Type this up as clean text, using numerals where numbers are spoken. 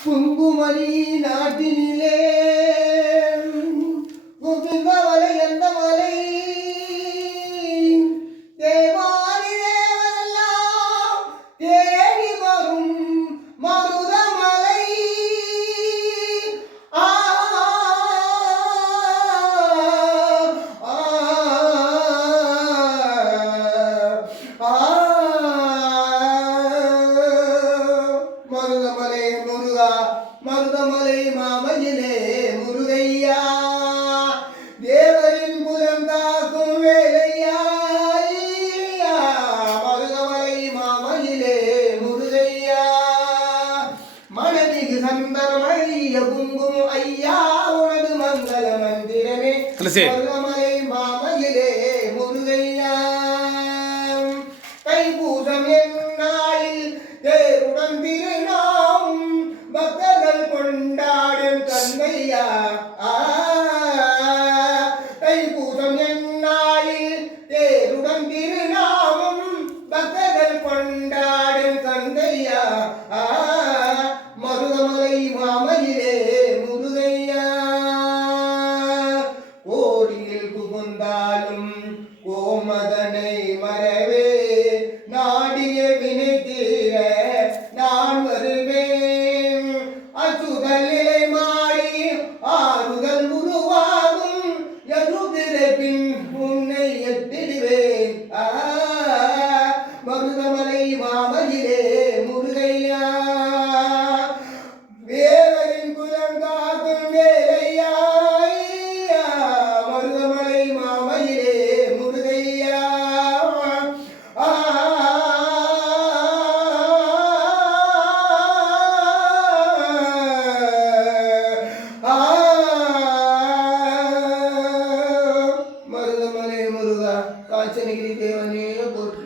குங்குமணி நாட்டினிலே குவிந்தவளை எந்த மலை தேவாரி தேவரெல்லாம் தேடி வரும் மருதமலை ஆ மருதமலை முருகா மருதமலை மாமையிலே முருகையா தேவரின் புலம் காக்கும் வேலையா மருதமலை மாமையிலே முருகையா மனதிக்கு சந்தனமைய குங்குமம் ஐயா உனது மங்கள மந்திரமே மருதமலை மாமையிலே முருகையா தைப்பூசம் என்னாளில் தேருடன் திருநாம் பக்தர்கள் கொண்டாடும் கண்ணையா தைப்பூசம் என்னாளில் தேருடன் திருநாமம் பக்தர்கள் கொண்டாடும் கந்தையா மருதமலை மாமையிலே முருகையா கோடியில் புகுந்தாலும் கோமதனை மறவே நாடிய வினை தீர நான் வருவேன் அசுதல் நிலை மாறி ஆறுதல் உருவாகும் எருபிறப்பின் உன்னை எட்டிடுவேன் மருதமலை மாமையிலே முருகையா தேவரின் குலம் காக்கும் வேலையா மருதமலை மாமையிலே முருகையா மருதமலை முருகா காஞ்சனகிரி தேவனே போற்றி.